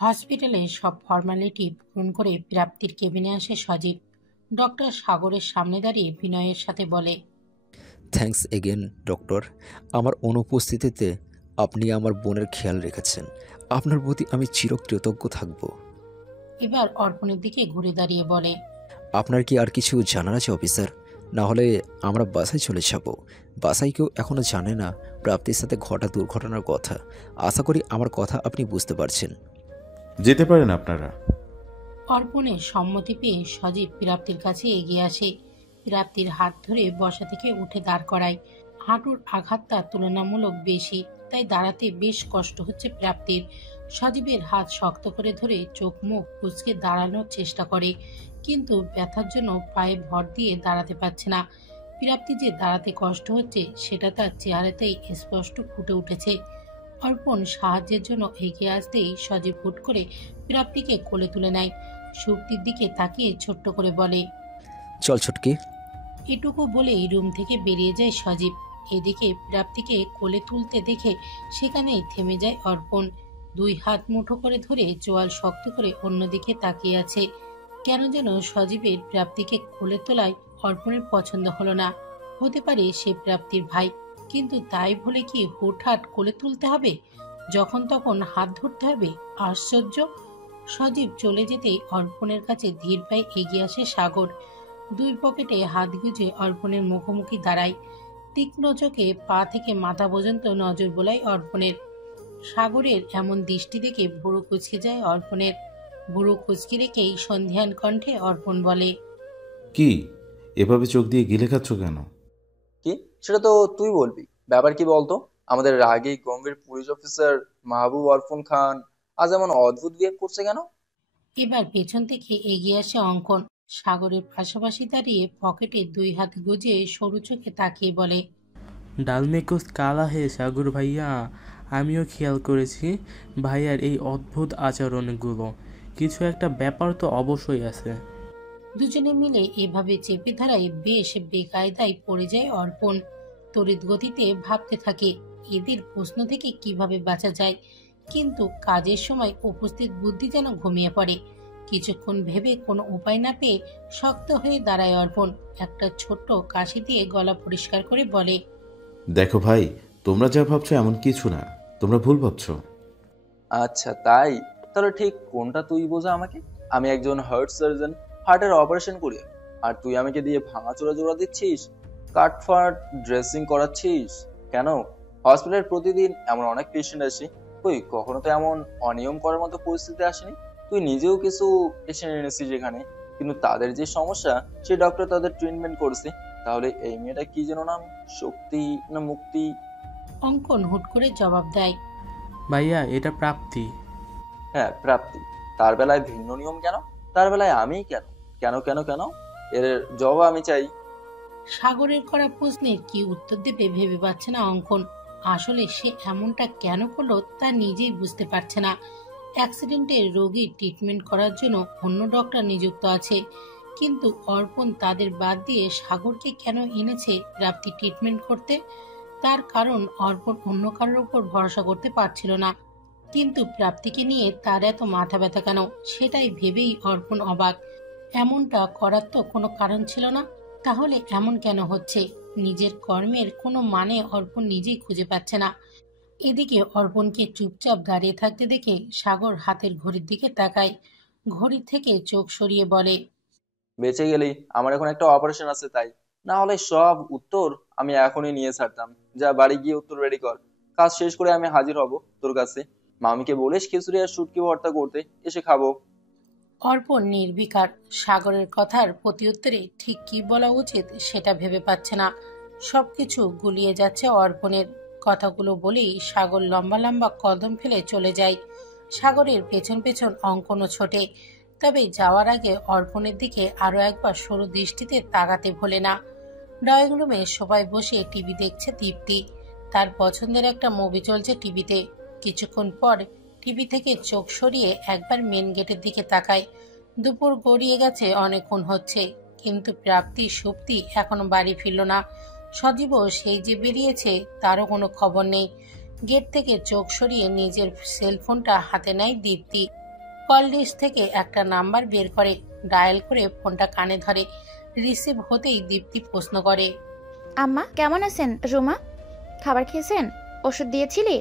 হসপিটালে সব ফর্মালিটি পূরণ করে প্রাপ্তির কেবিনে আসে সজীব। ডক্টর সাগরের সামনে দাঁড়িয়ে বিনয়ের সাথে বলে, থ্যাঙ্কস এগেন ডক্টর। আমার অনুপস্থিতিতে আপনি আমার বোনের খেয়াল রেখেছেন। আপনার প্রতি আমি চিরকৃতজ্ঞ থাকব। এবার অর্পণের দিকে ঘুরে দাঁড়িয়ে বলে, আপনার কি আর কিছু জানার আছে অফিসার? না হলে আমরা বাসায় চলে যাব। বাসায় কেউ এখনও জানে না প্রাপ্তির সাথে ঘটা দুর্ঘটনার কথা। আশা করি আমার কথা আপনি বুঝতে পারছেন। যেতে পারেন আপনারা। অর্পণের সম্মতি পেয়ে সজীব প্রাপ্তির কাছে এগিয়ে আসে। প্রাপ্তির হাত ধরে বসা থেকে উঠে দাঁড় করায়। হাঁটুর আঘাতটা তুলনামূলক বেশি, তাই দাঁড়াতে বেশ কষ্ট হচ্ছে প্রাপ্তির। সজীবের হাত শক্ত করে ধরে চোখ মুখ কুঁচকে দাঁড়ানোর চেষ্টা করে, কিন্তু ব্যথার জন্য পায়ে ভর দিয়ে দাঁড়াতে পারছে না। প্রাপ্তি যে দাঁড়াতে কষ্ট হচ্ছে সেটা তার চেহারাতেই স্পষ্ট ফুটে উঠেছে। অর্পণ সাহায্যের জন্য এগিয়ে আসতেই সজীব হুট করে প্রাপ্তিকে কোলে তুলে নেয়। সুপ্তির দিকে তাকিয়ে ছোট্ট করে বলে, চল ছুটকি। এটুকু বলেই রুম থেকে বেরিয়ে যায় সজীব। এদিকে প্রাপ্তিকে কোলে তুলতে দেখে সেখানেই থেমে যায় অর্পণ। দুই হাত মুঠো করে ধরে চোয়াল শক্ত করে অন্যদিকে তাকিয়ে আছে। কেন যেন সজীবের প্রাপ্তিকে কোলে তোলায় অর্পণের পছন্দ হলো না। হতে পারে সে প্রাপ্তির ভাই, কিন্তু তাই বলে কি হুটহাট কোলে তুলতে হবে, যখন তখন হাত ধরতে হবে? আশ্চর্য। সজীব চলে যেতেই অর্পণের কাছে ধীর পায়ে এগিয়ে আসে সাগর। দুই পকেটে হাত গুজে অর্পণের মুখোমুখি দাঁড়ায়। তীক্ষ্ণ চোখে পা থেকে মাথা পর্যন্ত নজর বোলায় অর্পণের। সাগরের এমন দৃষ্টি দেখে ভুরু কুচকে যায় অর্পণের। ভুরু কুচকে রেখেই সন্ধিয়ান কণ্ঠে অর্পণ বলে, কি এভাবে চোখ দিয়ে গিলে খাচ্ছ কেন? কি সেটা তো তুই বলবি। ব্যাপার কি বলতো? আমাদের রাগী গম্ভীর পুলিশ অফিসার মাহবুব অরফন খান আজ এমন অদ্ভুত বিহেভ করছে কেন? এবার পেছন থেকে এগিয়ে আসে অঙ্কন। সাগরের পাশাপাশি দাঁড়িয়ে পকেটে দুই হাত গুজে সরু চোখে তাকিয়ে বলে, ডাল মে কুছ কালা হে সাগর ভাইয়া। আমিও খেয়াল করেছি ভাইয়ার এই অদ্ভুত আচরণগুলো। কিছু একটা ব্যাপার তো অবশ্যই আছে। দুজনে মিলে এভাবে চেপে ধরায় বেশ বেকায়দায় পড়ে যায় অর্পণ। তড়িৎ গতিতে ভাবতে থাকে এদের প্রশ্ন থেকে কিভাবে বাঁচা যায়, কিন্তু কাজের সময় উপস্থিত বুদ্ধি যেন ঘুমিয়ে পড়ে। কিছুক্ষণ ভেবে কোনো উপায় না পেয়ে শক্ত হয়ে দাঁড়ায় অর্পণ। একটা ছোট্ট কাশি দিয়ে গলা পরিষ্কার করে বলে, দেখো ভাই, তোমরা যা ভাবছো এমন কিছু না, তোমরা ভুল ভাবছো। আচ্ছা তাই? তাহলে ঠিক কোনটা তুই বোঝা আমাকে। আমি একজন হার্ট সার্জন, হার্টের অপারেশন করি, আর তুই আমাকে দিয়ে ভাঙাচোরা জোড়া দিচ্ছিস, কাটফাট ড্রেসিং করাচ্ছিস। কেন? হসপিটালে প্রতিদিন এমন অনেক পেশেন্ট আসে, কই কখনো তো এমন অনিয়ম করার মতো পরিস্থিতি আসেনি। তুই নিজেও কিছু পেশেন্ট এনেছিস এখানে, কিন্তু তাদের যে সমস্যা সে ডক্টর তাদের ট্রিটমেন্ট করছে। তাহলে এই মেয়েটা কি যেন নাম, শক্তি না মুক্তি? অঙ্কন হুট করে জবাব দেয়, ভাইয়া এটা প্রাপ্তি। হ্যাঁ প্রাপ্তি। তার বেলায় ভিন্ন নিয়ম কেন? তার বেলায় আমি কেন? কেন কেন কেন? এর জবাব আমি চাই। সাগরের করা প্রশ্নের কি উত্তর দেবে ভেবে পাচ্ছে না অঙ্কন। আসলে সে এমনটা কেন করলো তা নিজেই বুঝতে পারছে না। অ্যাক্সিডেন্টের রোগীর ট্রিটমেন্ট করার জন্য অন্য ডক্টর নিযুক্ত আছে, কিন্তু অর্পণ তাদের বাদ দিয়ে সাগরকে কেন এনেছে প্রাপ্তি ট্রিটমেন্ট করতে? তার কারণ অর্পণ অন্য কারোর উপর ভরসা করতে পারছিল না। কিন্তু প্রাপ্তিকে নিয়ে তার এত মাথা ব্যথা কেন, সেটাই ভেবেই অর্পণ অবাক। এমনটা করার তো কোনো কারণ ছিল না, তাহলে এমন কেন হচ্ছে? নিজের কর্মের কোনো মানে অর্পণ নিজেই খুঁজে পাচ্ছে না। এদিকে অর্পণকে চুপচাপ দাঁড়িয়ে থাকতে দেখে সাগর হাতের ঘড়ির দিকে তাকায়। ঘড়ি থেকে চোখ সরিয়ে বলে, বেঁচে গেলেই আমার এখন একটা অপারেশন আছে তাই। না হলে সব উত্তর আমি এখনই নিয়ে ছাড়তাম। যা বাড়ি গিয়ে উত্তর রেডি কর, কাজ শেষ করে আমি হাজির হব তোর কাছে। মামিকে বলিস খিচুড়ি আর শুটকি ভর্তা করতে, এসে খাবো। অর্পণ নির্বিকার। সাগরের কথার প্রত্যুত্তরে ঠিক কি বলা উচিত সেটা ভেবে পাচ্ছে না। সবকিছু গুলিয়ে যাচ্ছে অর্পণের। কথাগুলো বলেই সাগর লম্বা লম্বা কদম ফেলে চলে যায়। সাগরের পেছন পেছন অঙ্কনও ছোটে, তবে যাওয়ার আগে অর্পণের দিকে আরো একবার সরু দৃষ্টিতে তাকাতে ভোলে না। ড্রয়িং রুমে সবাই বসে টিভি দেখছে দীপ্তি। তার পছন্দের একটা মুভি চলছে টিভিতে। কিছুক্ষণ পর টিভি থেকে চোখ সরিয়ে একবার মেন গেটের দিকে তাকায়। দুপুর গড়িয়ে গেছে, অনেকক্ষণ হচ্ছে, কিন্তু প্রাপ্তি সুপ্তি এখনো বাড়ি ফিরল না। সজীবও সেই যে বেরিয়েছে তারও কোনো খবর নেই। গেট থেকে চোখ সরিয়ে নিজের সেলফোনটা হাতে নেয় দীপ্তি। কল লিস্ট থেকে একটা নাম্বার বের করে ডায়াল করে ফোনটা কানে ধরে। রিসিভ হতেই দীপ্তি প্রশ্ন করে, আম্মা কেমন আছেন? রুমা, খাবার খেয়েছেন? ওষুধ দিয়েছিলি?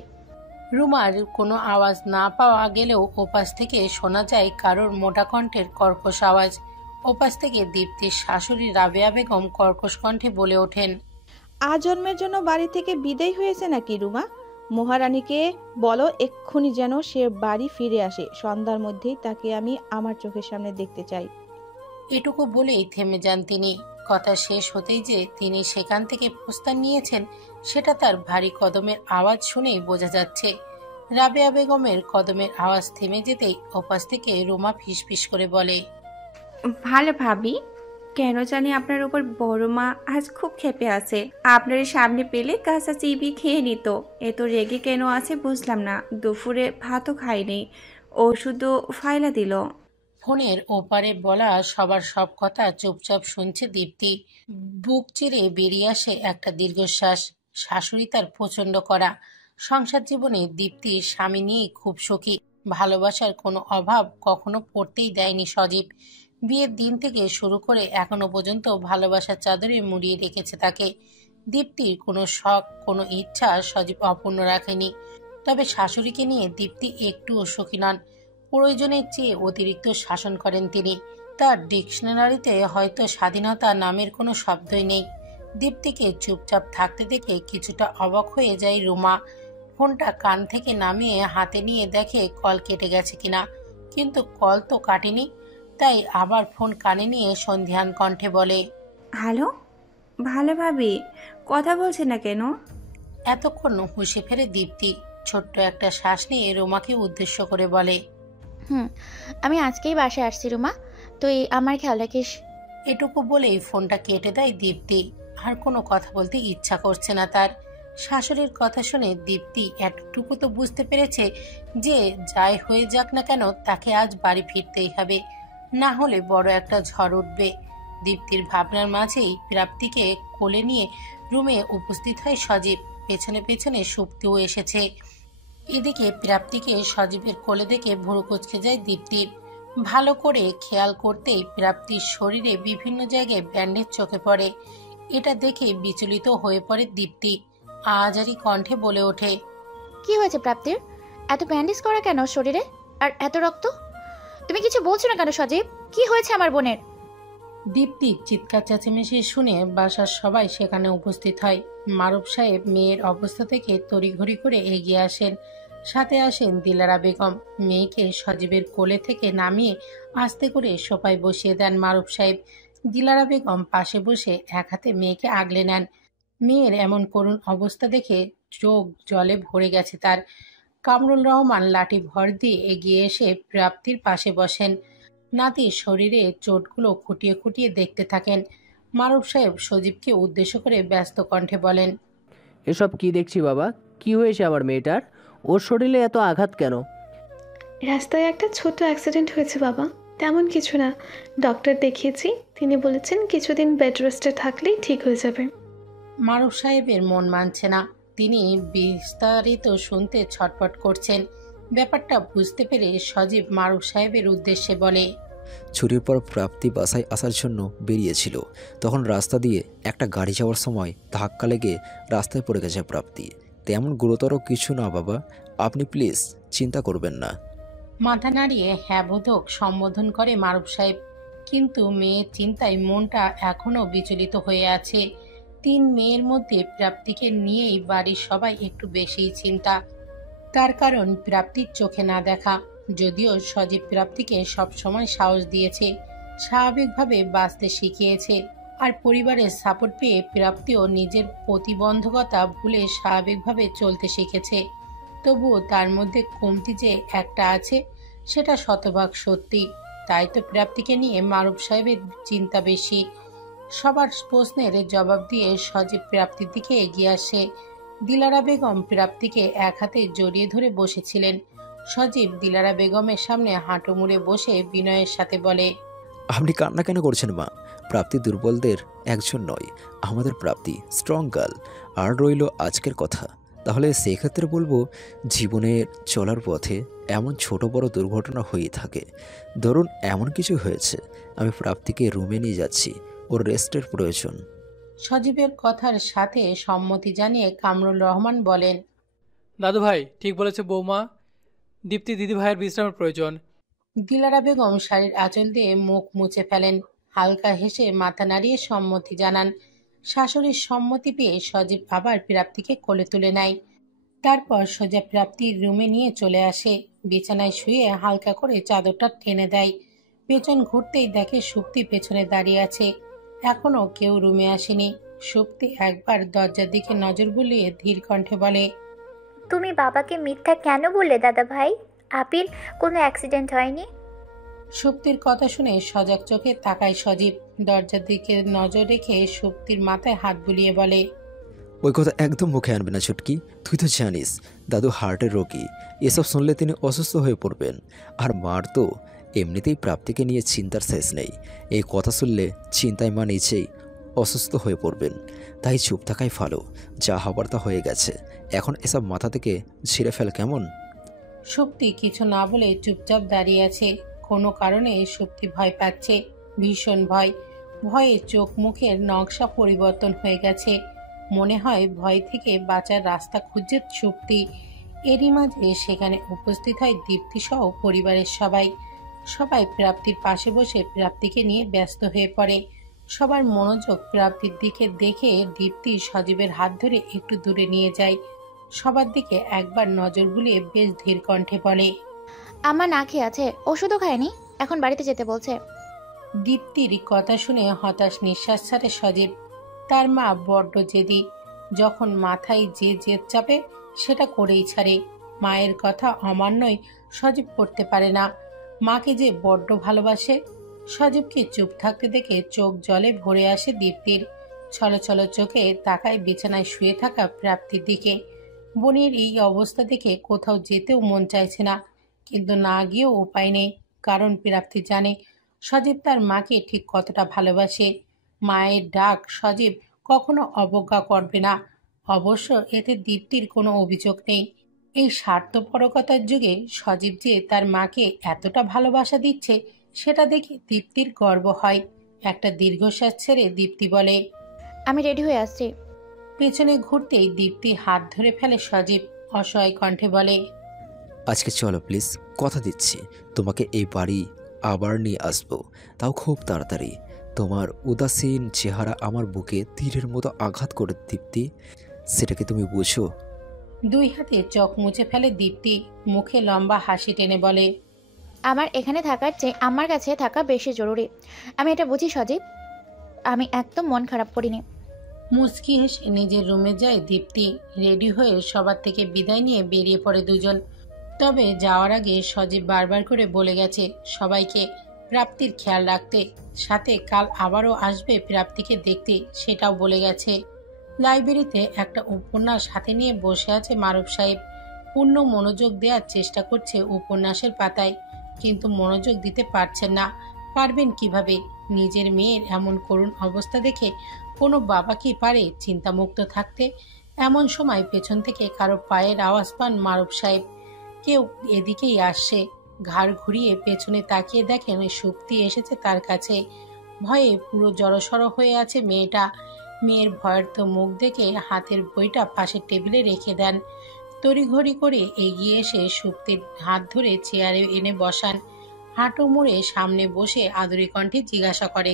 রুমার কোনো আওয়াজ না পাওয়া গেলেও ওপাশ থেকে শোনা যায় কারোর মোটা কণ্ঠের কর্কশ আওয়াজ। ওপাশ থেকে দীপ্তির শাশুড়ি রাবেয়া বেগম কর্কশ কণ্ঠে বলে ওঠেন, আজন্মের জন্য বাড়ি থেকে বিদায় হয়েছে নাকি রুমা? মহারানীকে বলো এক্ষুনি যেন সে বাড়ি ফিরে আসে। সন্ধ্যার মধ্যেই তাকে আমি আমার চোখের সামনে দেখতে চাই। এটুকু বলেই থেমে যান তিনি। কথা শেষ হতেই যে তিনি সেখান থেকে প্রস্থান নিয়েছেন সেটা তার ভারী কদমের আওয়াজ শুনেই বোঝা যাচ্ছে। রাবেয়া বেগমের কদমের আওয়াজ থেমে যেতেই ওপাশ থেকে রুমা ফিসফিস করে বলে, ভালো ভাবি, কেন জানি আপনার উপর বড় মা আজ খুব ক্ষেপে আছে। আপনার সামনে পেলে কাঁচা চিবি খেয়ে নিত। এত রেগে কেন আছে বুঝলাম না। দুপুরে ভাতও খায়নি, ওষুধও ফাইলা দিল। ফোনের ওপারে বলা সবার সব কথা চুপচাপ শুনছে দীপ্তি। বুক চিরে বেরিয়ে আসে একটা দীর্ঘশ্বাস। শাশুড়ি তার প্রচন্ড করা। সংসার জীবনে দীপ্তি স্বামী নিয়েই খুব সুখী। ভালোবাসার কোনো অভাব কখনো পড়তেই দেয়নি সজীব। বিয়ের দিন থেকে শুরু করে এখনো পর্যন্ত ভালোবাসার চাদরে মুড়িয়ে রেখেছে তাকে। দীপ্তির কোনো শখ, কোনো ইচ্ছা সজীব অপূর্ণ রাখেনি। তবে শাশুড়িকে নিয়ে দীপ্তি একটুও সুখী নন। প্রয়োজনের চেয়ে অতিরিক্ত শাসন করেন তিনি। তার ডিকশনারিতে হয়তো স্বাধীনতা নামের কোনো শব্দই নেই। দীপ্তিকে চুপচাপ থাকতে দেখে কিছুটা অবাক হয়ে যায় রুমা। ফোনটা কান থেকে নামিয়ে হাতে নিয়ে দেখে কল কেটে গেছে কিনা, কিন্তু কল তো কাটেনি। তাই আবার ফোন কানে নিয়ে সন্ধিহান কণ্ঠে বলে, হ্যালো, ভালো ভাবি, কথা বলছে না কেন? এতক্ষণ হুঁশে ফেরে দীপ্তি ছোট্ট একটা শ্বাস নিয়ে রুমাকে উদ্দেশ্য করে বলে, আমি আজকেই বাসায় আসছি রুমা, তুই আমার খেয়াল রাখিস। এটুকু বলেই ফোনটা কেটে দেয় দীপ্তি। আর কোনো কথা বলতে ইচ্ছা করছে না তার। শাশুড়ির কথা শুনে দীপ্তি এতটুকু তো বুঝতে পেরেছে যে যাই হয়ে যাক না কেন তাকে আজ বাড়ি ফিরতেই হবে, না হলে বড় একটা ঝড় উঠবে। দীপ্তির ভাবনার মাঝেই প্রাপ্তিকে কোলে নিয়ে রুমে উপস্থিত হয় সজীব। পেছনে পেছনে সুপ্তিও এসেছে। এদিকে প্রাপ্তিকে সজীবের কোলে দেখে ভুরু কুঁচকে যায় দীপ্তির। ভালো করে খেয়াল করতেই প্রাপ্তির শরীরে বিভিন্ন জায়গায় ব্যান্ডেজ চোখে পড়ে। এটা দেখে বিচলিত হয়ে পড়ে দীপ্তি। আহাজারি কণ্ঠে বলে ওঠে, কি হয়েছে প্রাপ্তির? এত ব্যান্ডেজ করা কেন শরীরে? আর এত রক্ত? তুমি কিছু বলছো না কেন সজীব? কি হয়েছে আমার বোনের? দীপ্তির চিৎকার চেঁচামেচি শুনে বাসার সবাই সেখানে উপস্থিত হয়। মারুফ সাহেব মেয়ের অবস্থা থেকে তড়িঘড়ি করে এগিয়ে আসেন। সাথে আসেন দিলারা বেগম। মেয়েকে সজীবের কোলে থেকে নামিয়ে আস্তে করে সোফায় বসিয়ে দেন মারুফ সাহেব। দিলারা বেগম পাশে বসে এক হাতে মেয়েকে আগলে নেন। মেয়ের এমন করুণ অবস্থা দেখে চোখ জলে ভরে গেছে তার। কামরুল রহমান লাঠি ভর দিয়ে এগিয়ে এসে প্রাপ্তির পাশে বসেন। নাতির শরীরে চোটগুলো খুঁটিয়ে খুঁটিয়ে দেখতে থাকেন। মারুফ সাহেব সজীবকে উদ্দেশ্য করে ব্যস্ত কণ্ঠে বলেন, এসব কি দেখছি বাবা? কি হয়েছে আমার মেয়েটার? ওর শরীরে এত আঘাত কেন? রাস্তায় একটা ছোট অ্যাক্সিডেন্ট হয়েছে বাবা, তেমন কিছু না। ডক্টর দেখিয়েছি, তিনি বলেছেন কিছুদিন বেড রেস্টে থাকলেই ঠিক হয়ে যাবে। মারুফ সাহেবের মন মানছে না। তিনি বিস্তারিত শুনতে ছটফট করছেন। ব্যাপারটা বুঝতে পেরে সজীব মারুফ সাহেবের উদ্দেশ্যে বলে, ছুটির পর প্রাপ্তি বাসায় আসার জন্য বেরিয়েছিল। তখন রাস্তা দিয়ে একটা গাড়ি যাওয়ার সময় ধাক্কা লেগে রাস্তায় পড়ে গেছে প্রাপ্তি। তেমন গুরুতর কিছু না বাবা, আপনি প্লিজ চিন্তা করবেন না। মাথা নাড়িয়ে হ্যাঁ বোধক সম্বোধন করে মারুফ সাহেব। কিন্তু মেয়ের চিন্তায় মনটা এখনও বিচলিত হয়ে আছে। 3 মেয়ের মধ্যে প্রাপ্তিকে নিয়েই বাড়ির সবাই একটু বেশিই চিন্তা। তার কারণ প্রাপ্তির চোখে না দেখা। যদিও সজীব প্রাপ্তিকে সবসময় সাহস দিয়েছে, স্বাভাবিকভাবে বাঁচতে শিখিয়েছে, আর পরিবারের সাপোর্ট পেয়ে প্রাপ্তিও নিজের প্রতিবন্ধকতা ভুলে স্বাভাবিকভাবে চলতে শিখেছে। তবুও তার মধ্যে কমতি যে একটা আছে সেটা শতভাগ সত্যি। তাই তো প্রাপ্তিকে নিয়ে মারুফ সাহেবের চিন্তা বেশি। সবার প্রশ্নের জবাব দিয়ে সজীব প্রাপ্তির দিকে এগিয়ে আসে। দিলারা বেগম প্রাপ্তিকে এক হাতে জড়িয়ে ধরে বসেছিলেন। সজীব দিলারা বেগমের সামনে হাঁটু মুড়ে বসে বিনয়ের সাথে বলে, আপনি কান্না কেন করছেন মা? প্রাপ্তি দুর্বলদের একজন নয়, আমাদের প্রাপ্তি স্ট্রং গার্ল। আর রইল আজকের কথা, তাহলে সেক্ষেত্রে বলবো জীবনের চলার পথে এমন ছোট বড় দুর্ঘটনা হয়ে থাকে। ধরুন এমন কিছু হয়েছে, আমি প্রাপ্তিকে রুমে নিয়ে যাচ্ছি, ওর রেস্টের প্রয়োজন। সজীবের কথার সাথে সম্মতি জানিয়ে কামরুল রহমান বলেন, দাদু ভাই ঠিক বলেছে বৌমা, দীপ্তি দিদি ভাইয়ের বিশ্রামের প্রয়োজন। দিলারা বেগম শাড়ির আঁচল দিয়ে মুখ মুছে ফেলেন, হালকা হেসে মাথা নাড়িয়ে সম্মতি জানান। শাশুড়ির সম্মতি পেয়ে সজীব আবার প্রাপ্তিকে কোলে তুলে নেয়। তারপর সোজা প্রাপ্তির রুমে নিয়ে চলে আসে, বিছানায় শুয়ে হালকা করে চাদরটা টেনে দেয়। পেছন ঘুরতেই দেখে সুপ্তি পেছনে দাঁড়িয়ে আছে, এখনো কেউ রুমে আসেনি। সুপ্তি একবার দরজার দিকে নজর বুলিয়ে ধীর কণ্ঠে বলে, তুমি বাবাকে মিথ্যা কেন বললে দাদা ভাই? আপির কোনো অ্যাক্সিডেন্ট হয়নি? সুপ্তির কথা শুনে সজাগ চোখে তাকায় সজীব, দরজার দিকে নজর রেখে সুপ্তির মাথায় হাত বুলিয়ে বলে, ওই কথা একদম মুখে আনবে না ছুটকি, তুই তো জানিস দাদু হার্টের রোগী, এসব শুনলে তিনি অসুস্থ হয়ে পড়বেন। আর মার তো এমনিতেই প্রাপ্তিকে নিয়ে চিন্তার শেষ নেই, এই কথা শুনলে চিন্তায় মা নিচেই অসুস্থ হয়ে পড়বেন। তাই চুপ থাকাই ভালো, যা হবার তা হয়ে গেছে, এখন এসব মাথা থেকে ছিঁড়ে ফেল কেমন। সুপ্তি কিছু না বলে চুপচাপ দাঁড়িয়ে আছে। কোনো কারণে সুপ্তি ভয় পাচ্ছে, ভীষণ ভয়। ভয়ে চোখ মুখের নকশা পরিবর্তন হয়ে গেছে, মনে হয় ভয় থেকে বাঁচার রাস্তা খুঁজছে সুপ্তি। এরই মাঝে সেখানে উপস্থিত হয় দীপ্তি সহ পরিবারের সবাই। সবাই প্রাপ্তির পাশে বসে প্রাপ্তিকে নিয়ে ব্যস্ত হয়ে পড়ে। সবার মনোযোগ প্রাপ্তির দিকে দেখে দীপ্তি সজীবের হাত ধরে একটু দূরে নিয়ে যায়। সবার দিকে একবার নজর বুলিয়ে বেশ ধীর কণ্ঠে বলে, আমার না খেয়ে আছে, ওষুধও খায়নি, এখন বাড়িতে যেতে বলছে। দীপ্তির কথা শুনে হতাশ নিঃশ্বাস ছাড়ে সজীব। তার মা বড্ড জেদি, যখন মাথায় যে জেদ চাপে সেটা করেই ছাড়ে। মায়ের কথা অমান্যই সজীব করতে পারে না, মাকে যে বড্ড ভালোবাসে। সজীবকে চুপ থাকতে দেখে চোখ জলে ভরে আসে দীপ্তির। ছলছল চোখে তাকায় বিছানায় শুয়ে থাকা প্রাপ্তির দিকে। বোনের এই অবস্থা দেখে কোথাও যেতেও মন চাইছে না, কিন্তু না গিয়েও উপায় নেই, কারণ প্রাপ্তি জানে সজীব তার মাকে ঠিক কতটা ভালোবাসে। মায়ের ডাক সজীব কখনো অবজ্ঞা করবে না। অবশ্য এতে দীপ্তির কোনো অভিযোগ নেই। এই স্বার্থপরকতার যুগে সজীব যে তার মাকে এতটা ভালোবাসা দিচ্ছে সেটা দেখে দীপ্তির গর্ব হয়। একটা দীর্ঘশ্বাস ছেড়ে দীপ্তি বলে, আমি রেডি হয়ে আসছি। পেছনে ঘুরতেই দীপ্তি হাত ধরে ফেলে সজীব, অসহায় কণ্ঠে বলে, আজকে চলো প্লিজ, কথা দিচ্ছি তোমাকে এই বাড়ি আবার নিয়ে আসবো, তাও খুব তাড়াতাড়ি। তোমার উদাসীন চেহারা আমার বুকে তীরের মতো আঘাত করে দীপ্তি, সেটাকে তুমি বুঝো? দুই হাতে চোখ মুছে ফেলে দীপ্তি, মুখে লম্বা হাসি টেনে বলে, আমার এখানে থাকার চেয়ে আমার কাছে থাকা বেশি জরুরি। আমি এটা বুঝি সজীব, আমি একদম মন খারাপ করিনি। মুচকি হেসে নিজের রুমে যায় দীপ্তি। রেডি হয়ে সবার থেকে বিদায় নিয়ে বেরিয়ে পড়ে দুজন। তবে যাওয়ার আগে সজীব বারবার করে বলে গেছে সবাইকে প্রাপ্তির খেয়াল রাখতে, সাথে কাল আবারও আসবে প্রাপ্তিকে দেখতে, সেটাও বলে গেছে। লাইব্রেরিতে একটা উপন্যাস হাতে নিয়ে বসে আছে মারুফ সাহেব। পূর্ণ মনোযোগ দেওয়ার চেষ্টা করছে উপন্যাসের পাতায়, কিন্তু মনোযোগ দিতে পারছেন না। পারবেন কিভাবে? নিজের মেয়ের এমন করুণ অবস্থা দেখে কোনো বাবা কি পারে চিন্তামুক্ত থাকতে? এমন সময় পেছন থেকে কারো পায়ের আওয়াজ পান মারুফ সাহেব। কেউ এদিকেই আসছে। ঘাড় ঘুরিয়ে পেছনে তাকিয়ে দেখেন সুপ্তি এসেছে তার কাছে। ভয়ে পুরো জড়সড় হয়ে আছে মেয়েটা। মেয়ের ভয়ার্থ মুখ দেখে হাতের বইটা পাশের টেবিলে রেখে দেন। তড়িঘড়ি করে এগিয়ে এসে সুপ্তির হাত ধরে চেয়ারে এনে বসান। হাঁটু মুড়ে সামনে বসে আদুরি কণ্ঠে জিজ্ঞাসা করে,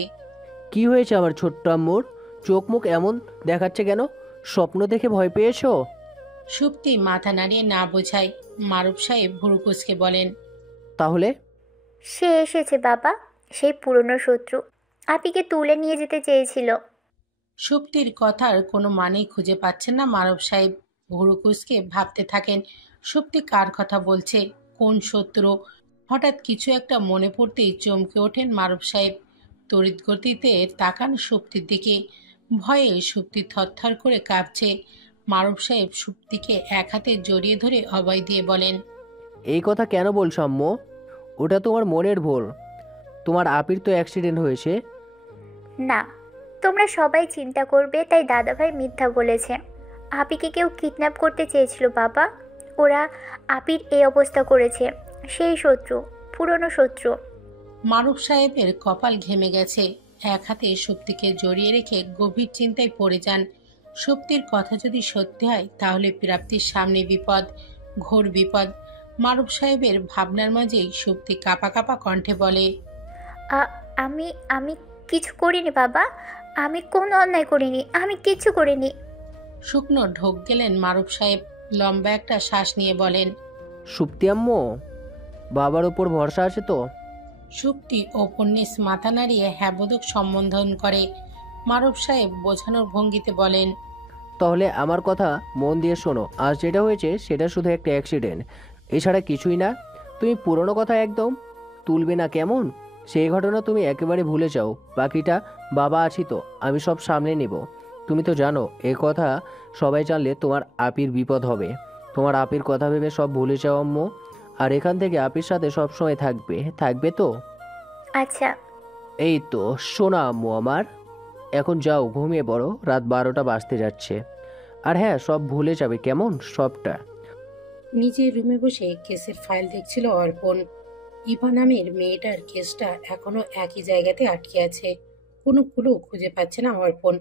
কি হয়েছে আমার ছোট্ট আম্মুর? চোখ মুখ এমন দেখাচ্ছে কেন? স্বপ্ন দেখে ভয় পেয়েছো? সুপ্তি মাথা নাড়িয়ে না বোঝায়। মারুফ সাহেব ভুরু কুঁচকে বলেন, তাহলে? সে এসেছে বাবা, সেই পুরনো শত্রু আপিকে তুলে নিয়ে যেতে চেয়েছিল। সুপ্তির কথার কোনো মানেই খুঁজে পাচ্ছেন না মারুফ সাহেব। ভুরু কুঁচকে ভাবতে থাকেন সুপ্তি কার কথা বলছে, কোন শত্রু। হঠাৎ কিছু একটা মনে পড়তেই চমকে ওঠেন মারুফ সাহেব। তড়িৎ গতিতে তাকান সুপ্তির দিকে। ভয়ে সুপ্তি থরথর করে কাঁপছে। মারুফ সাহেব সুপ্তিকে এক হাতে জড়িয়ে ধরে অভয় দিয়ে বলেন, এই কথা কেন বলছো আম্মু? ওটা তোমার মনের ভুল। তোমার আপির তো অ্যাক্সিডেন্ট হয়েছে। না, তোমরা সবাই চিন্তা করবে তাই দাদাভাই মিথ্যা বলেছে। আপিকে কেউ কিডন্যাপ করতে চেয়েছিল বাবা। ওরা আপির এই অবস্থা করেছে। সেই শত্রু, পুরনো শত্রু। মারুফ সাহেবের কপাল ঘেমে গেছে। এক হাতে সুপ্তিকে জড়িয়ে রেখে গভীর চিন্তায় পড়ে যান। সুপ্তির কথা যদি সত্যি হয় তাহলে প্রাপ্তির সামনে বিপদ, ঘোর বিপদ। মারুফ সাহেবের ভাবনার মাঝেই সুপ্তি কাঁপা কাঁপা কণ্ঠে বলে, আমি আমি কিছু করিনি বাবা। আমি কোনো অন্যায় করিনি। আমি কিছু করিনি। শুকনো ঢোক গেলেন মারুফ সাহেব। লম্বা একটা শ্বাস নিয়ে বলেন, সুপ্তি আম্মু, বাবার উপর ভরসা আছে তো? সুপ্তি ও পন্নিস মাথা নাড়িয়ে হ্যাবোদক সম্বোধন করে। মারুফ সাহেব বোঝানোর ভঙ্গিতে বলেন, তাহলে আমার কথা মন দিয়ে শোনো। আজ যেটা হয়েছে সেটা শুধু একটা অ্যাক্সিডেন্ট, এছাড়া কিছুই না। তুমি পুরনো কথা একদম তুলবে না কেমন? সেই ঘটনা তুমি একেবারে ভুলে যাও। বাকিটা বাবা আছি তো, আমি সব সামলে নেব। তুমি তো জানো এ কথা সবাই জানলে তোমার আপির বিপদ হবে। তোমার আপির কথা ভেবে সব ভুলে যাও আম্মু। আর এখান থেকে আপির সাথে সবসময় থাকবে তো? আচ্ছা। এই তো শোনা আম্মু আমার, এখন যাও ঘুমিয়ে পড়ো, রাত 12টা বাজতে যাচ্ছে। আর হ্যাঁ, সব ভুলে যাবে কেমন, সবটা। নিজের রুমে বসে কেসের ফাইল দেখছিল অর্পণ। ইভা নামের মেয়েটার কেসটা এখনো একই জায়গাতে আটকে আছে। কোনো ক্লু খুঁজে পাচ্ছে না অর্পণ।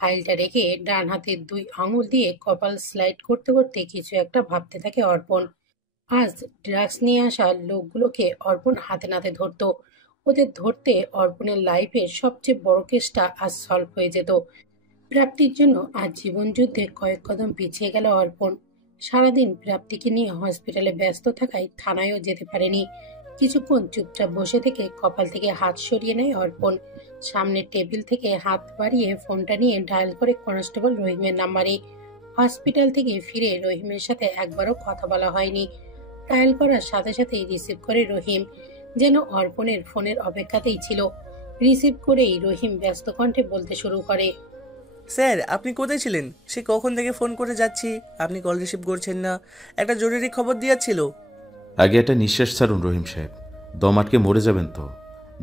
ফাইলটা রেখে ডান হাতের 2 আঙুল দিয়ে কপাল স্লাইড করতে করতে কিছু একটা ভাবতে থাকে অর্পণ। আজ ড্রাগস নিয়ে আসা লোকগুলোকে অর্পণ হাতে নাতে ধরতো। ওদের ধরতে অর্পণের লাইফের সবচেয়ে বড় কেসটা আজ সলভ হয়ে যেত। প্রাপ্তির জন্য আজ জীবন যুদ্ধে কয়েক কদম পিছিয়ে গেল অর্পণ। সারাদিন প্রাপ্তিকে নিয়ে হসপিটালে ব্যস্ত থাকায় থানায়ও যেতে পারেনি। কিছুক্ষণ চুপচাপ বসে থেকে কপাল থেকে হাত সরিয়ে নেয় অর্পণ। সামনের টেবিল থেকে হাত বাড়িয়ে ফোনটা নিয়ে ডায়াল করে কনস্টেবল রহিমের নাম্বারে। হসপিটাল থেকে ফিরে রহিমের সাথে একবারও কথা বলা হয়নি। ডায়াল করার সাথে সাথেই রিসিভ করে রহিম, যেন অর্পণের ফোনের অপেক্ষাতেই ছিল। রিসিভ করেই রহিম ব্যস্ত কণ্ঠে বলতে শুরু করে, স্যার আপনি কোথায় ছিলেন? সে কখন থেকে ফোন করে যাচ্ছি, আপনি কল রিসিভ করছেন না। একটা জরুরি খবর দিয়াছিল। আগে একটা নিঃশ্বাস ছাড়ুন রহিম সাহেব, দম আটকে মরে যাবেন তো।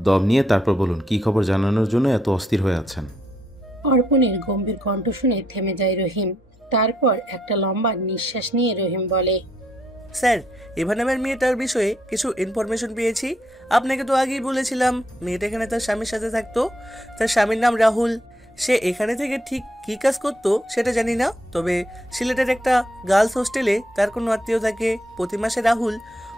দম নিয়ে তারপর বলুন কি খবর জানানোর জন্য এত অস্থির হয়ে আছেন। অর্পণের গম্ভীর কণ্ঠ শুনে থেমে যায় রহিম। তারপর একটা লম্বা নিঃশ্বাস নিয়ে রহিম বলে, স্যার ইভা নামের মেয়েটার বিষয়ে কিছু ইনফরমেশন পেয়েছি। আপনাকে তো আগেই বলেছিলাম মেয়েটা এখানে তার স্বামীর সাথে থাকতো। তার স্বামীর নাম রাহুল। সে এখানে থেকে ঠিক কী কাজ করতো সেটা জানি না, তবে সিলেটের একটা গার্লস হোস্টেলে তার কোনো আত্মীয় থাকে। প্রতি মাসে রাহুল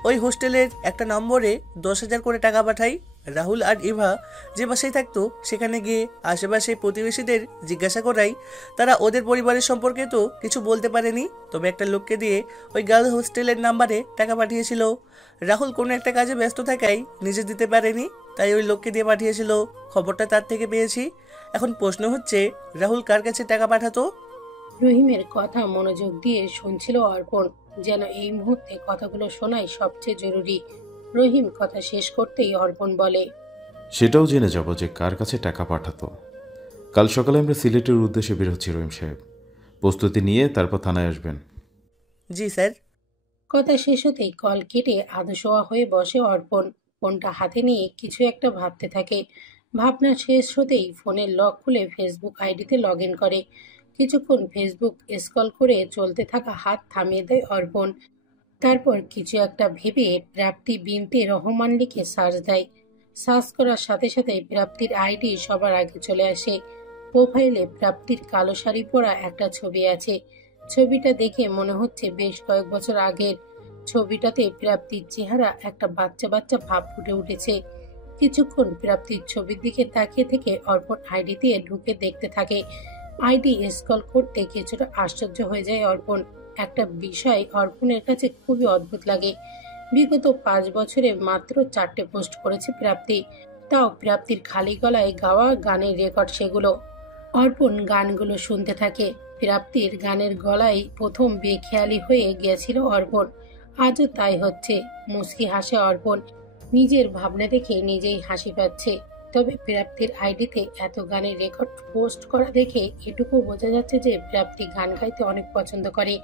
ওই হোস্টেলের একটা নম্বরে 10,000 করে টাকা পাঠায়। রাহুল আর ইভা যে বাসায় থাকতো সেখানে গিয়ে আশেপাশে প্রতিবেশীদের জিজ্ঞাসা করাই তারা ওদের পরিবারের সম্পর্কে তো কিছু বলতে পারেনি, তবে একটা লোককে দিয়ে ওই গার্লস হোস্টেলের নাম্বারে টাকা পাঠিয়েছিল। রাহুল কোনো একটা কাজে ব্যস্ত থাকায় নিজে দিতে পারেনি, তাই ওই লোককে দিয়ে পাঠিয়েছিল। খবরটা তার থেকে পেয়েছি। এখন প্রশ্ন হচ্ছে রাহুল কার কাছে টাকা পাঠাতো? রহিমের কথা মনোযোগ দিয়ে শুনছিল অর্পণ, যেন এই মুহূর্তে কথাগুলো শোনাই সবচেয়ে জরুরি। রহিম কথা শেষ করতেই অর্পণ বলে, সেটাও জেনে যাব যে কার কাছে টাকা পাঠাতো। কাল সকালে আমরা সিলেটের উদ্দেশ্যে বের হচ্ছি রহিম সাহেব, প্রস্তুতি নিয়ে তারপর থানায় আসবেন। জি স্যার। কথা শেষ হতেই কল কেটে আধশোয়া হয়ে বসে অর্পণ। ফোনটা হাতে নিয়ে কিছু একটা ভাবতে থাকে। ভাবনা শেষ হতেই ফোনের লক খুলে ফেসবুক আইডিতে লগ ইন করে। কিছুক্ষণ ফেসবুক স্ক্রল করে চলতে থাকা হাত থামিয়ে দেয় অর্পণ। তারপর কিছু একটা ভেবে প্রাপ্তি বিনতে রহমান লিখে সার্চ দেয়। সার্চ করার সাথে সাথে প্রাপ্তির আইডি সবার আগে চলে আসে। প্রোফাইলে প্রাপ্তির কালো শাড়ি পরা একটা ছবি আছে। ছবিটা দেখে মনে হচ্ছে বেশ কয়েক বছর আগের। ছবিটাতে প্রাপ্তির চেহারা একটা বাচ্চা বাচ্চা ভাব ফুটে উঠেছে। কিছুক্ষণ প্রাপ্তির ছবির দিকে তাকিয়ে থেকে অর্পণ আইডি দিয়ে ঢুকে দেখতে থাকে। আইডি স্ক্রল করতে কিছুটা আশ্চর্য হয়ে যায় অর্পণ। একটা বিষয় অর্পণের কাছে খুবই অদ্ভুত লাগে। বিগত 5 বছরে মাত্র 4টে পোস্ট করেছে প্রাপ্তি, তাও প্রাপ্তির খালি গলায় গাওয়া গানের রেকর্ড সেগুলো। অর্পণ গানগুলো শুনতে থাকে। প্রাপ্তির গানের গলায় প্রথম বেখেয়ালি হয়ে গেছিল অর্পণ, আজও তাই হচ্ছে। মুচকি হাসে অর্পণ, নিজের ভাবনা দেখে নিজেই হাসি পাচ্ছে। তবে প্রাপ্তির আইডিতে এত গানের রেকর্ড পোস্ট করা দেখে এটুকু বোঝা যাচ্ছে যে প্রাপ্তি গান গাইতে অনেক পছন্দ করে।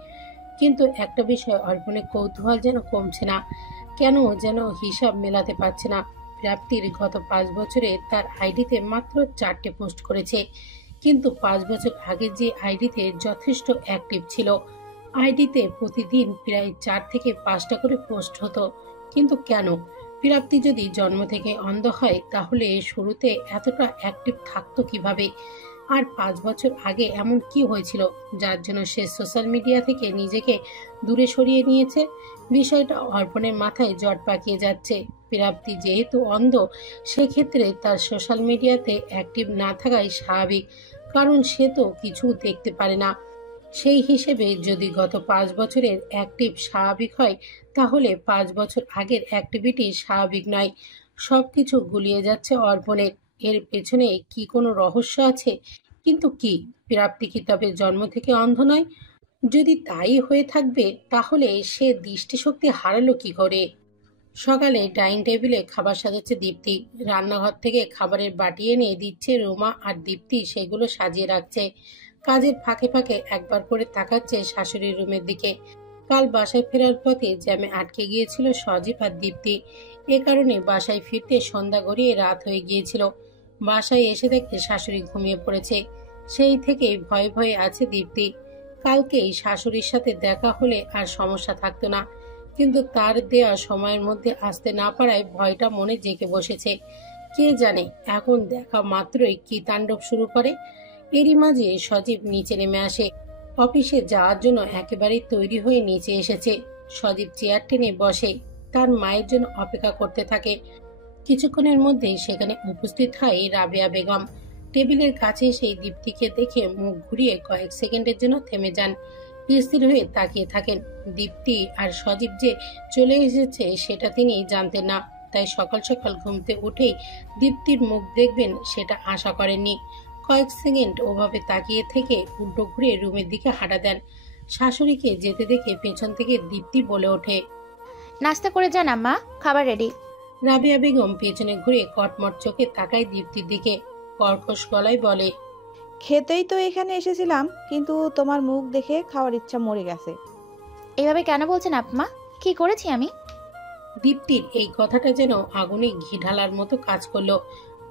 কিন্তু একটা বিষয় অর্পণের কৌতূহল যেন কমছে না, কেন যেন হিসাব মেলাতে পারছে না। প্রাপ্তির গত 5 বছরে তার আইডিতে মাত্র 4টে পোস্ট করেছে, কিন্তু 5 বছর আগে যে আইডিতে যথেষ্ট অ্যাক্টিভ ছিল। আইডিতে প্রতিদিন প্রায় 4 থেকে 5টা করে পোস্ট হতো। কিন্তু কেন? প্রাপ্তি যদি জন্ম থেকে অন্ধ হয় তাহলে শুরুতে এতটা অ্যাক্টিভ থাকতো কিভাবে? আর 5 বছর আগে এমন কি হয়েছিল যার জন্য সে সোশ্যাল মিডিয়া থেকে নিজেকে দূরে সরিয়ে নিয়েছে? বিষয়টা অর্পণের মাথায় জট পাকিয়ে যাচ্ছে। প্রাপ্তি যেহেতু অন্ধ, সেক্ষেত্রে তার সোশ্যাল মিডিয়াতে অ্যাক্টিভ না থাকাই স্বাভাবিক, কারণ সে তো কিছু দেখতে পারে না। সেই হিসেবে যদি গত 5 বছরের অ্যাক্টিভ স্বাভাবিক হয়, তাহলে 5 বছর আগের অ্যাক্টিভিটি স্বাভাবিক নয়। সবকিছু গুলিয়ে যাচ্ছে অর্পণের। এর পেছনে কি কোনো রহস্য আছে? কিন্তু কি প্রাপ্তি কি তবে জন্ম থেকে অন্ধ নয়? যদি তাই হয়ে থাকবে, তাহলে সে দৃষ্টিশক্তি হারালো কি করে? সকালে ডাইনিং টেবিলে খাবার সাজাচ্ছে দীপ্তি। রান্নাঘর থেকে খাবারের বাটি এনে দিচ্ছে রুমা, আর দীপ্তি সেগুলো সাজিয়ে রাখছে। কাজের ফাঁকে ফাঁকে একবার করে তাকাচ্ছে শাশুড়ির রুমের দিকে। কাল বাসায় ফেরার পথে জ্যামে আটকে গিয়েছিল সজীব আর দীপ্তি। এ কারণে বাসায় ফিরতে সন্ধ্যা গড়িয়ে রাত হয়ে গিয়েছিল। বাসায় এসে দেখে শাশুড়ি ঘুমিয়ে পড়েছে। সেই থেকেই ভয়ে ভয়ে আছে দীপ্তি। কালকেই শাশুড়ির সাথে দেখা হলে আর সমস্যা থাকতো না, কিন্তু তার দেয়া সময়ের মধ্যে আসতে না পারায় ভয়টা মনে জেঁকে বসেছে। কে জানে এখন দেখা মাত্রই কি তাণ্ডব শুরু করে। এরই মাঝে সজীব নিচে নেমে আসে। অফিসে যাওয়ার জন্য একেবারেই তৈরি হয়ে নিচে এসেছে। সজীব চেয়ার টেনে বসে, তার মায়ের জন্য অপেক্ষা করতে থাকে। কিছুক্ষণের মধ্যেই সেখানে উপস্থিত হয় রাবেয়া বেগম। টেবিলের কাছে সেই দীপ্তিকে দেখে মুখ ঘুরিয়ে কয়েক সেকেন্ডের জন্য থেমে যান। স্থির হয়ে তাকিয়ে থাকেন। দীপ্তি আর সজীব যে চলে এসেছে সেটা তিনি জানতেন না, তাই সকাল সকাল ঘুমতে উঠেই দীপ্তির মুখ দেখবেন সেটা আশা করেননি। কয়েক সেকেন্ড ওভাবে তাকিয়ে থেকে উল্টো ঘুরে রুমের দিকে হাঁটা দেন। শাশুড়িকে যেতে দেখে পেছন থেকে দীপ্তি বলে ওঠে, নাস্তা করে যান আম্মা, খাবার রেডি। রাবেয়া বেগম পেছনে ঘুরে কটমট চোখে তাকায় দীপ্তির দিকে। কর্কশ গলায় বলে, খেতেই তো এখানে এসেছিলাম, কিন্তু তোমার মুখ দেখে খাওয়ার ইচ্ছা মরে গেছে। এভাবে কেন বলছেন আম্মা? কি করেছি আমি? দীপ্তির এই কথাটা যেন আগুনে ঘি ঢালার মতো কাজ করলো।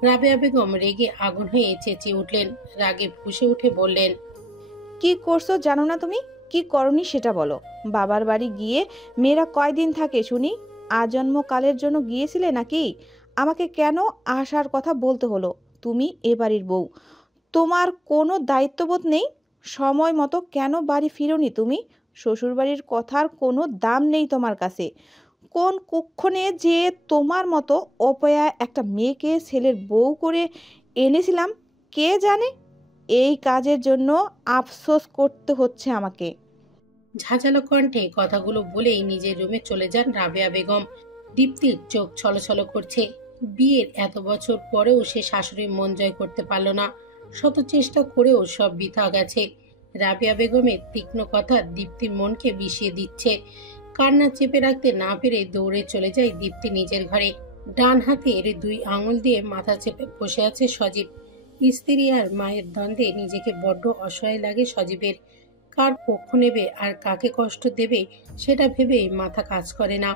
রাবেয়া বেগম রেগে আগুন হয়ে চেঁচিয়ে উঠলেন। রাগে ফুঁসে উঠে বললেন, কি করছো জানো না তুমি? কি করনি সেটা বলো। বাবার বাড়ি গিয়ে মেয়েরা কয়দিন থাকে শুনি? আজন্মকালের জন্য গিয়েছিলে নাকি? আমাকে কেন আসার কথা বলতে হলো? তুমি এ বাড়ির বউ, তোমার কোনো দায়িত্ববোধ নেই? সময় মতো কেন বাড়ি ফিরোনি তুমি? শ্বশুরবাড়ির কথার কোনো দাম নেই তোমার কাছে? কোন কুক্ষণে যে তোমার মতো অপয়া একটা মেয়েকে ছেলের বউ করে এনেছিলাম কে জানে? এই কাজের জন্য আফসোস করতে হচ্ছে আমাকে। ঝাঁঝালো কণ্ঠে কথাগুলো বলেই নিজের রুমে চলে যান রাবেয়া বেগম। দীপ্তির চোখ ছলছল করছে। বিয়ের এত বছর পরেও সে শাশুড়ির মন জয় করতে পারল না। শত চেষ্টা করেও সব বৃথা গেছে। রাবেয়া বেগমের তীক্ষ্ণ কথা দীপ্তির মনকে বিষিয়ে দিচ্ছে। কান্না চেপে রাখতে না পেরে দৌড়ে চলে যায় দীপ্তি নিজের ঘরে। ডান হাতের 2 আঙুল দিয়ে মাথা চেপে বসে আছে সজীব। স্ত্রী আর মায়ের দ্বন্দ্বে নিজেকে বড্ড অসহায় লাগে সজীবের। কার পক্ষ নেবে আর কাকে কষ্ট দেবে সেটা ভেবে মাথা কাজ করে না।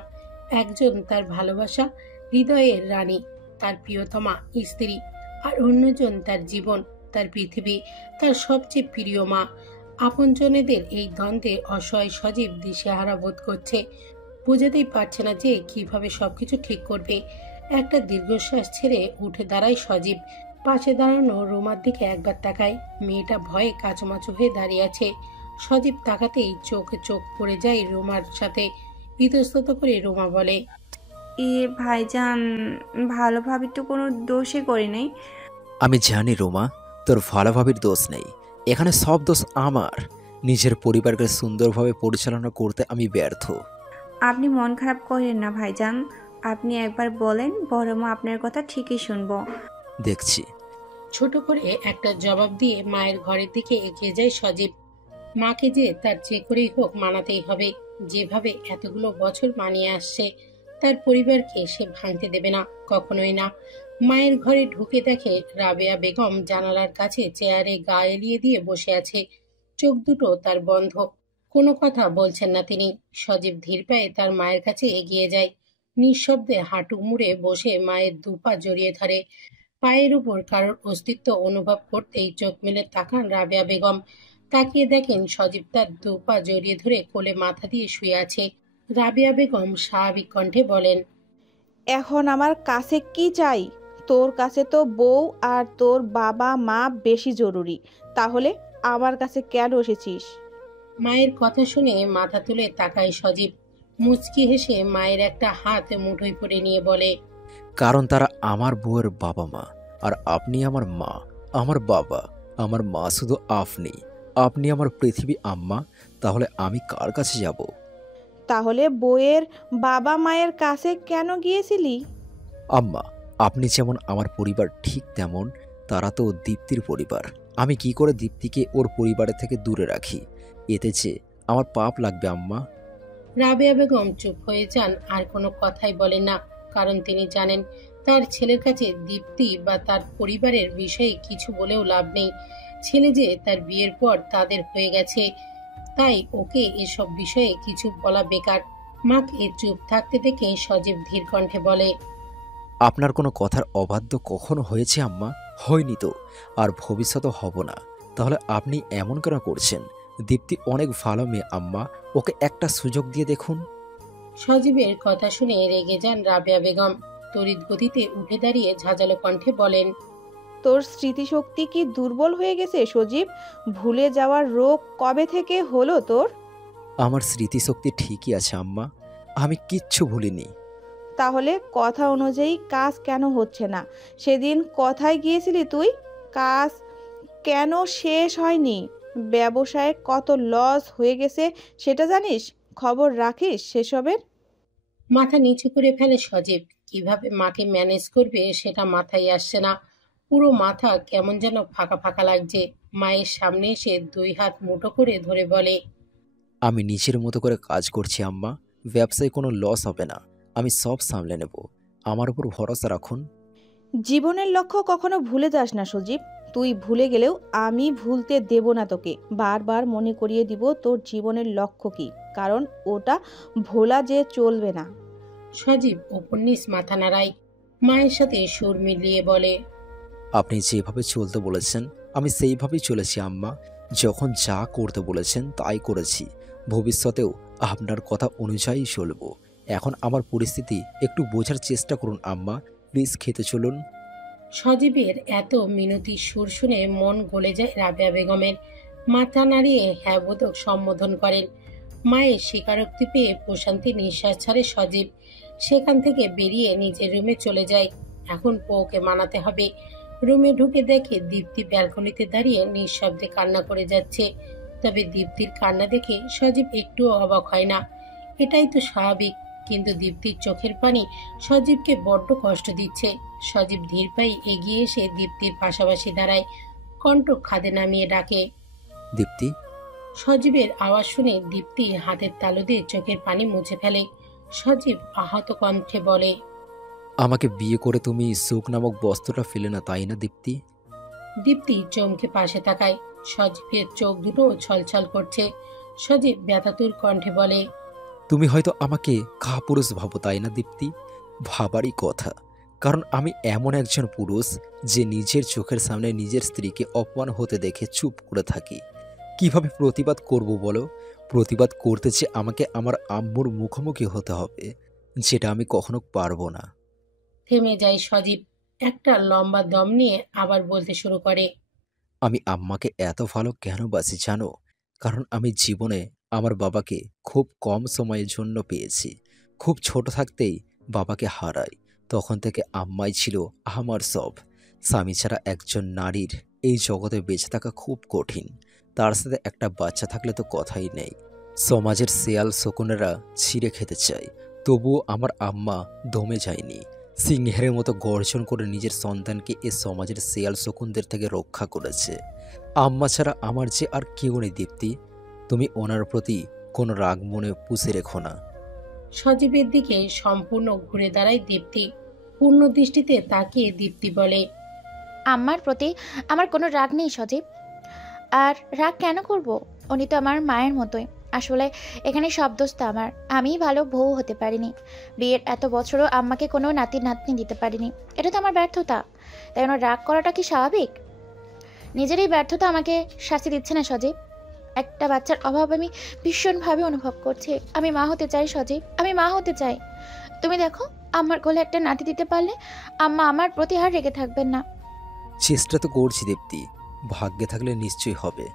একজন তার ভালোবাসা, হৃদয়ের রানী, তার প্রিয়তমা স্ত্রী, আর অন্যজন তার জীবন, তার পৃথিবী, তার সবচেয়ে প্রিয় মা। আপনজনেদের এই দ্বন্দ্বে অসহায় সজীব দিশেহারা বোধ করছে। বোঝাতেই পারছে না যে কিভাবে সবকিছু ঠিক করবে। একটা দীর্ঘশ্বাস ছেড়ে উঠে দাঁড়ায় সজীব। পাশে দাঁড়ানো রুমার দিকে একবার তাকায়। মেয়েটা ভয়ে কাচুমাচু হয়ে দাঁড়িয়ে আছে। সজীব তাকাতেই চোখে চোখ পড়ে যায় রুমার সাথে। ইতস্তত করে রুমা বলে, এ ভাইজান, ভালোভাবে তো কোনো দোষই করি নাই। আমি জানি রোমা, তোর ভালোভাবের দোষ নেই। এখানে সব দোষ আমার। নিজের পরিবারকে সুন্দরভাবে পরিচালনা করতে আমি ব্যর্থ। আপনি মন খারাপ করেন না ভাইজান, আপনি একবার বলেন, বড় মা আপনার কথা ঠিকই শুনবো। দেখছি। ছোট করে একটা জবাব দিয়ে মায়ের ঘরের দিকে এগিয়ে যায় সজীব। মাকে যে তার যে করেই হোক মানাতেই হবে। যেভাবে এতগুলো বছর মানিয়ে আসছে, তার পরিবারকে সে ভাঙতে দেবে না, কখনোই না। মায়ের ঘরে ঢুকে দেখে রাবেয়া বেগম জানালার কাছে চেয়ারে গা এলিয়ে দিয়ে বসে আছে। চোখ দুটো তার বন্ধ, কোনো কথা বলছেন না তিনি। সজীব ধীর পায়ে তার মায়ের কাছে এগিয়ে যায়। নিঃশব্দে হাঁটু মুড়ে বসে মায়ের দুপা জড়িয়ে ধরে। পায়ের উপর কারোর অস্তিত্ব অনুভব করতেই চোখ মেলে তাকান রাবেয়া বেগম। তাকিয়ে দেখেন সজীব তার দুপা জড়িয়ে ধরে কোলে মাথা দিয়ে শুয়ে আছে। রাবেয়া বেগম স্বাভাবিক কণ্ঠে বলেন, এখন আমার কাছে কি চাই? তোর কাছে তো বউ আর তোর বাবা মা বেশি জরুরি, তাহলে আমার কাছে কেন এসেছিস? মায়ের কথা শুনে মাথা তুলে তাকায় সজীব। মুচকি হেসে মায়ের একটা হাত মুঠোয় করে নিয়ে বলে, কারণ তারা আমার বউয়ের বাবা মা, আর আপনি আমার মা, আমার বাবা। আমার মা শুধু আপনি। আপনি আমার পৃথিবী আম্মা। তাহলে আমি কার কাছে যাব? তাহলে বউয়ের বাবা মায়ের কাছে কেন গিয়েছিলি? আম্মা, আপনি যেমন আমার পরিবার ঠিক তেমন তারা তো দীপ্তির পরিবার। আমি কি করে দীপ্তিকে ওর পরিবারের থেকে দূরে রাখি? এতে যে আমার পাপ লাগবে আম্মা। রাবেয়া বেগম চুপ হয়ে যান, আর কোনো কথাই বলেন না। কারণ তিনি জানেন তার ছেলের কাছে দীপ্তি বা তার পরিবারের বিষয়ে কিছু বলেও লাভ নেই। ছেলে যে তার বিয়ের পর তাদের হয়ে গেছে, তাই ওকে এসব বিষয়ে কিছু বলা বেকার। মাকে চুপ থাকতে দেখে সজীব ধীর কণ্ঠে বলে, আপনার কোনো কথার অবাধ্য কখনো হয়েছে আম্মা? হয়নি তো, আর ভবিষ্যতও হব না। তাহলে আপনি এমন কেন করছেন? দীপ্তি অনেক ভালো মেয়ে আম্মা, ওকে একটা সুযোগ দিয়ে দেখুন। সজীবের কথা শুনে রেগে যান রাবেয়া বেগম। তড়িৎ গতিতে উঠে দাঁড়িয়ে ঝাঁঝালো কণ্ঠে বলেন, তোর স্মৃতিশক্তি কি দুর্বল হয়ে গেছে সজীব? ভুলে যাওয়ার রোগ কবে থেকে হলো তোর? আমার স্মৃতিশক্তি ঠিকই আছে আম্মা, আমি কিচ্ছু ভুলিনি। তাহলে কথা অনুযায়ী কাজ কেন হচ্ছে না? সেদিন কথায় গিয়েছিলি তুই, কাজ কেন শেষ হয়নি? ব্যবসায় কত লস হয়ে গেছে সেটা জানিস? খবর রাখিস সেসবের? মাথা নিচু করে ফেলে সজীব। কিভাবে মাকে ম্যানেজ করবে সেটা মাথায় আসছে না। পুরো মাথা কেমন যেন ফাঁকা ফাঁকা লাগছে। মায়ের সামনে এসে দুই হাত মুঠো করে ধরে বলে, আমি নিজের মতো করে কাজ করছি আম্মা, ব্যবসায় কোনো লস হবে না। আমি সব সামলে নেব, আমার উপর ভরসা রাখুন। জীবনের লক্ষ্য কখনো ভুলে যাস না সজীব। তুই ভুলে গেলেও আমি ভুলতে দেব না তোকে। বারবার মনে করিয়ে দিব তোর জীবনের লক্ষ্য কি, কারণ ওটা ভোলা যে চলবে না। সজীব ওপর নিচ মাথা নাড়ায়। মায়ের সাথে সুর মিলিয়ে বলে, আপনি যেভাবে চলতে বলেছেন আমি সেইভাবেই চলেছি আম্মা। যখন যা করতে বলেছেন তাই করেছি। ভবিষ্যতেও আপনার কথা অনুযায়ী চলব। এখন আমার পরিস্থিতি একটু বোঝার চেষ্টা করুন আম্মা, প্লিজ খেতে চলুন। সজীবের এত মিনতি সুর শুনে মন গলে যায় রাবেয়া বেগমের। মাথা নাড়িয়ে হ্যাঁ বোধক সম্বোধন করেন। মায়ের স্বীকারোক্তি পেয়ে প্রশান্তি নিঃশ্বাস ছাড়ে সজীব। সেখান থেকে বেরিয়ে নিজের রুমে চলে যায়। এখন বউকে মানাতে হবে। রুমে ঢুকে দেখে দীপ্তি ব্যালকনিতে দাঁড়িয়ে নিঃশব্দে কান্না করে যাচ্ছে। তবে দীপ্তির কান্না দেখে সজীব একটুও অবাক হয় না। এটাই তো স্বাভাবিক। কিন্তু দীপ্তির চোখের পানি সজীবকে বড্ড কষ্ট দিচ্ছে। সজীব ধীর পায়ে এগিয়ে এসে দীপ্তির পাশাপাশি দাঁড়ায়। কণ্ঠ খাদে নামিয়ে ডাকে, দীপ্তি। সজীবের আওয়াজ শুনে দীপ্তি হাতের তালু দিয়ে চোখের পানি মুছে ফেলে। সজীব আহত কণ্ঠে বলে, আমাকে বিয়ে করে তুমি সুখ নামক বস্ত্রটা ফেলে না, তাই না দীপ্তি? দীপ্তি চমকে পাশে তাকায়। সজীবের চোখ দুটো ছলছল করছে। সজীব ব্যথাতুর কণ্ঠে বলে, তুমি হয়তো আমাকে কাপুরুষ ভাবো, তাই না দীপ্তি? ভাবারই কথা, কারণ আমি এমন একজন পুরুষ যে নিজের চোখের সামনে নিজের স্ত্রীকে অপমান হতে দেখে চুপ করে থাকি। কিভাবে প্রতিবাদ করব বলো? প্রতিবাদ করতে যে আমাকে আমার আম্মুর মুখোমুখি হতে হবে, যেটা আমি কখনো পারবো না। থেমে যায় সজীব। একটা লম্বা দম নিয়ে আবার বলতে শুরু করে, আমি আম্মাকে এত ভালো কেন বাসি জানো? কারণ আমি জীবনে আমার বাবাকে খুব কম সময়ের জন্য পেয়েছি। খুব ছোট থাকতেই বাবাকে হারাই। তখন থেকে আম্মাই ছিল আমার সব। স্বামী ছাড়া একজন নারীর এই জগতে বেঁচে থাকা খুব কঠিন। তার সাথে একটা বাচ্চা থাকলে তো কথাই নেই। সমাজের শেয়াল শকুনেরা ছিঁড়ে খেতে চায়, তবুও আমার আম্মা দমে যায়নি। সিংহের মতো গর্জন করে নিজের সন্তানকে এ সমাজের শেয়াল শকুনদের থেকে রক্ষা করেছে। আম্মা ছাড়া আমার যে আর কেউ নেই দীপ্তি। তুমি ওনার প্রতি কোনো রাগ মনে পুষে রেখো না। সজীবের দিকে সম্পূর্ণ ঘুরে দাঁড়ায় দীপ্তি। পূর্ণ দৃষ্টিতে তাকিয়ে দীপ্তি বলে, আমার প্রতি আমার কোনো রাগ নেই সজীব। আর রাগ কেন করব? উনি তো আমার মায়ের মতোই। আসলে এখানে সব দোষ তো আমার। আমিই ভালো বউ হতে পারিনি। বিয়ের এত বছরও আম্মাকে কোনো নাতি নাতনি দিতে পারিনি। এটা তো আমার ব্যর্থতা। তাই জন্য রাগ করাটা কি স্বাভাবিক? নিজেরই ব্যর্থতা আমাকে শাস্তি দিচ্ছে না সজীব। একটা বাচ্চার অভাব আমি ভীষণভাবে অনুভব করছি। আমি মা হতে চাই সজীব, আমি মা হতে চাই। তুমি দেখো, আমার কোলে একটা নাতি দিতে পারলে আম্মা আমার প্রতি আর রেগে থাকবেন না। চেষ্টা তো করছি দীপ্তি, ভাগ্যে থাকলে নিশ্চয়ই হবে।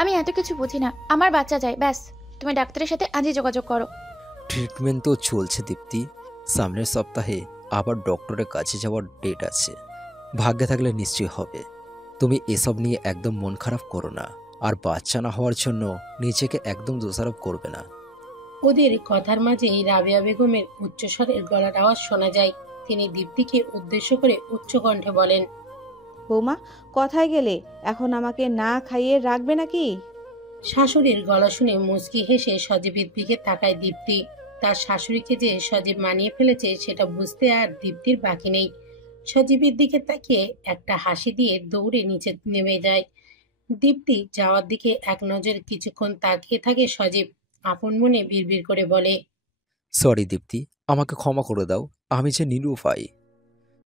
আমি এত কিছু বুঝি না, আমার বাচ্চা চাই ব্যাস। তুমি ডাক্তারের সাথে আজই যোগাযোগ করো। ট্রিটমেন্ট তো চলছে দীপ্তি, সামনের সপ্তাহে আবার ডক্টরের কাছে যাওয়ার ডেট আছে। ভাগ্যে থাকলে নিশ্চয়ই হবে। তুমি এসব নিয়ে একদম মন খারাপ করো না, আর বাচ্চা না হওয়ার জন্য নিজেকে একদম দোষারোপ করবে না। ওদের কথার মাঝেই রাবেয়া বেগমের উচ্চস্বরের গলার আওয়াজ শোনা যায়। তিনি দীপ্তিকে উদ্দেশ্য করে উচ্চ কণ্ঠে বলেন, বৌমা কোথায় গেলে? এখন আমাকে না খাইয়ে রাখবে নাকি? শাশুড়ির গলা শুনে মুচকি হেসে সজীবের দিকে তাকায় দীপ্তি। তার শাশুড়িকে যে সজীব মানিয়ে ফেলেছে সেটা বুঝতে আর দীপ্তির বাকি নেই। সজীবের দিকে তাকিয়ে একটা হাসি দিয়ে দৌড়ে নিচে নেমে যায়। দীপ্তি যাওয়ার দিকে এক নজর কিছুক্ষণ তাকিয়ে থাকে সজীব। আপন মনে বিড়বিড় করে বলে, সরি দীপ্তি, আমাকে ক্ষমা করে দাও। আমি যে নিরুপায়।